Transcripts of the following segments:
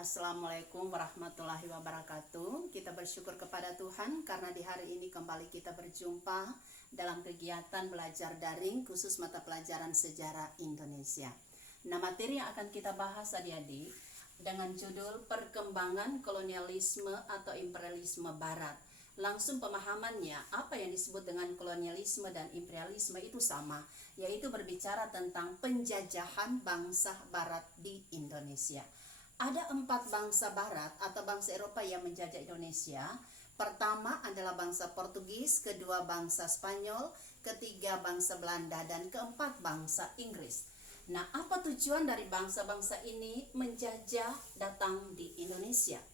Assalamualaikum warahmatullahi wabarakatuh. Kita bersyukur kepada Tuhan karena di hari ini kembali kita berjumpa dalam kegiatan belajar daring khusus mata pelajaran sejarah Indonesia. Nah, materi yang akan kita bahas adik-adik dengan judul perkembangan kolonialisme atau imperialisme barat. Langsung pemahamannya, apa yang disebut dengan kolonialisme dan imperialisme itu sama, yaitu berbicara tentang penjajahan bangsa barat di Indonesia. Ada 4 bangsa barat atau bangsa Eropa yang menjajah Indonesia. Pertama adalah bangsa Portugis, kedua bangsa Spanyol, ketiga bangsa Belanda, dan keempat bangsa Inggris. Nah, apa tujuan dari bangsa-bangsa ini menjajah datang di Indonesia?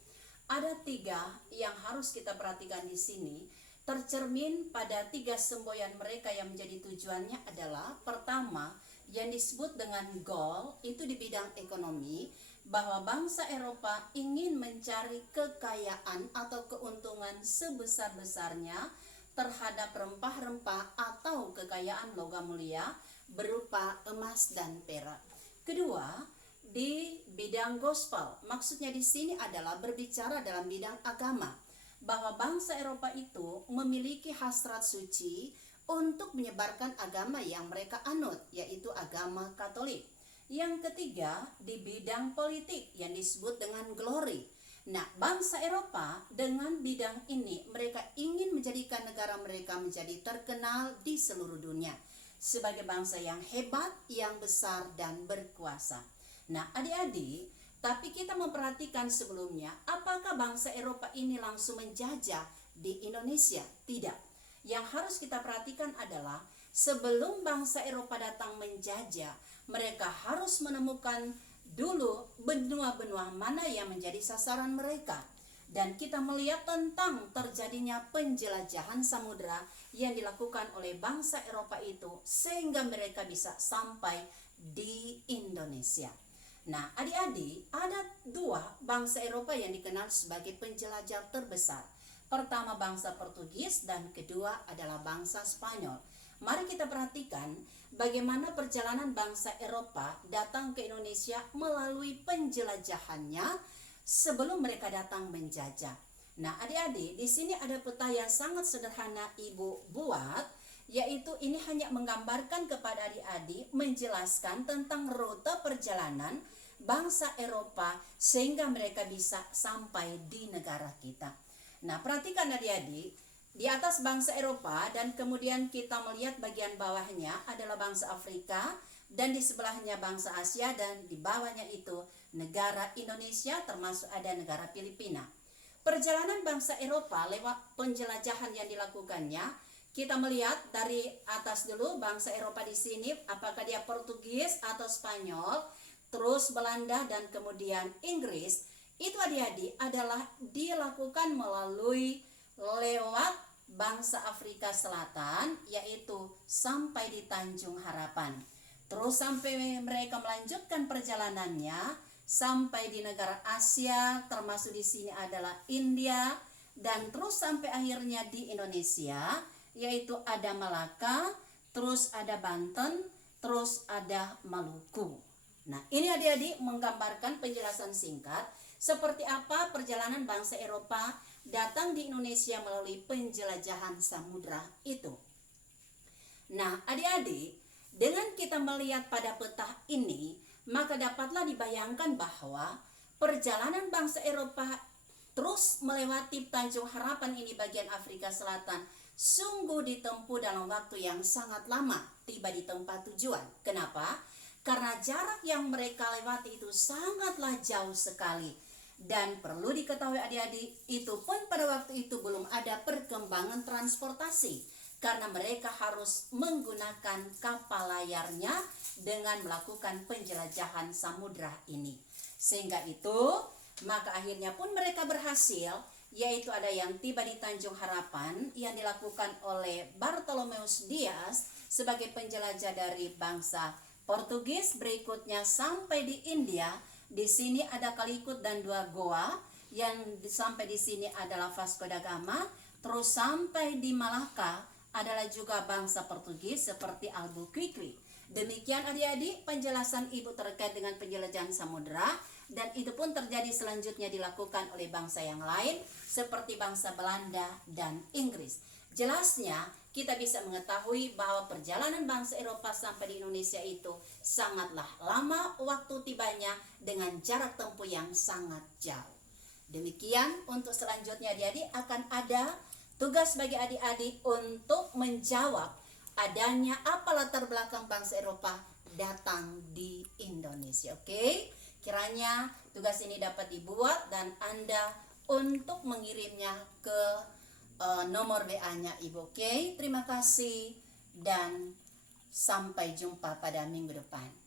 Ada 3 yang harus kita perhatikan di sini, tercermin pada 3 semboyan mereka yang menjadi tujuannya adalah pertama, yang disebut dengan goal itu di bidang ekonomi, bahwa bangsa Eropa ingin mencari kekayaan atau keuntungan sebesar-besarnya terhadap rempah-rempah atau kekayaan logam mulia berupa emas dan perak. Kedua, di bidang gospel, maksudnya di sini adalah berbicara dalam bidang agama, bahwa bangsa Eropa itu memiliki hasrat suci untuk menyebarkan agama yang mereka anut, yaitu agama Katolik. Yang ketiga, di bidang politik yang disebut dengan glory. Nah, bangsa Eropa dengan bidang ini mereka ingin menjadikan negara mereka menjadi terkenal di seluruh dunia sebagai bangsa yang hebat, yang besar dan berkuasa. Nah, adik-adik, tapi kita memperhatikan sebelumnya, apakah bangsa Eropa ini langsung menjajah di Indonesia? Tidak. Yang harus kita perhatikan adalah sebelum bangsa Eropa datang menjajah, mereka harus menemukan dulu benua-benua mana yang menjadi sasaran mereka. Dan kita melihat tentang terjadinya penjelajahan samudera yang dilakukan oleh bangsa Eropa itu sehingga mereka bisa sampai di Indonesia. Nah, adik-adik, ada 2 bangsa Eropa yang dikenal sebagai penjelajah terbesar. Pertama bangsa Portugis dan kedua adalah bangsa Spanyol. Mari kita perhatikan bagaimana perjalanan bangsa Eropa datang ke Indonesia melalui penjelajahannya sebelum mereka datang menjajah. Nah, adik-adik, di sini ada peta yang sangat sederhana Ibu buat, yaitu ini hanya menggambarkan kepada adik-adik, menjelaskan tentang rute perjalanan bangsa Eropa sehingga mereka bisa sampai di negara kita. Nah, perhatikan adik-adik, di atas bangsa Eropa dan kemudian kita melihat bagian bawahnya adalah bangsa Afrika dan di sebelahnya bangsa Asia dan di bawahnya itu negara Indonesia termasuk ada negara Filipina. Perjalanan bangsa Eropa lewat penjelajahan yang dilakukannya, kita melihat dari atas dulu bangsa Eropa di sini apakah dia Portugis atau Spanyol, terus Belanda dan kemudian Inggris. Itu adik-adik adalah dilakukan melalui lewat bangsa Afrika Selatan, yaitu sampai di Tanjung Harapan. Terus sampai mereka melanjutkan perjalanannya sampai di negara Asia, termasuk di sini adalah India, dan terus sampai akhirnya di Indonesia, yaitu ada Malaka, terus ada Banten, terus ada Maluku. Nah, ini adik-adik menggambarkan penjelasan singkat seperti apa perjalanan bangsa Eropa datang di Indonesia melalui penjelajahan samudra itu. Nah, adik-adik, dengan kita melihat pada peta ini, maka dapatlah dibayangkan bahwa perjalanan bangsa Eropa terus melewati Tanjung Harapan ini bagian Afrika Selatan sungguh ditempuh dalam waktu yang sangat lama tiba di tempat tujuan. Kenapa? Karena jarak yang mereka lewati itu sangatlah jauh sekali. Dan perlu diketahui adik-adik, itu pun pada waktu itu belum ada perkembangan transportasi. Karena mereka harus menggunakan kapal layarnya dengan melakukan penjelajahan samudra ini. Sehingga itu, maka akhirnya pun mereka berhasil, yaitu ada yang tiba di Tanjung Harapan yang dilakukan oleh Bartolomeus Dias sebagai penjelajah dari bangsa Portugis, berikutnya sampai di India. Di sini ada Kalikut dan 2 goa, yang sampai di sini adalah Vasco da Gama. Terus sampai di Malaka adalah juga bangsa Portugis seperti Albuquerque. Demikian adik-adik penjelasan ibu terkait dengan penjelajahan samudera. dan itu pun terjadi selanjutnya dilakukan oleh bangsa yang lain seperti bangsa Belanda dan Inggris. Jelasnya kita bisa mengetahui bahwa perjalanan bangsa Eropa sampai di Indonesia itu sangatlah lama waktu tibanya dengan jarak tempuh yang sangat jauh. Demikian untuk selanjutnya adik-adik akan ada tugas bagi adik-adik untuk menjawab adanya apa latar belakang bangsa Eropa datang di Indonesia. Oke? Kiranya tugas ini dapat dibuat dan Anda untuk mengirimnya ke nomor WA-nya Ibu. Oke? Terima kasih dan sampai jumpa pada minggu depan.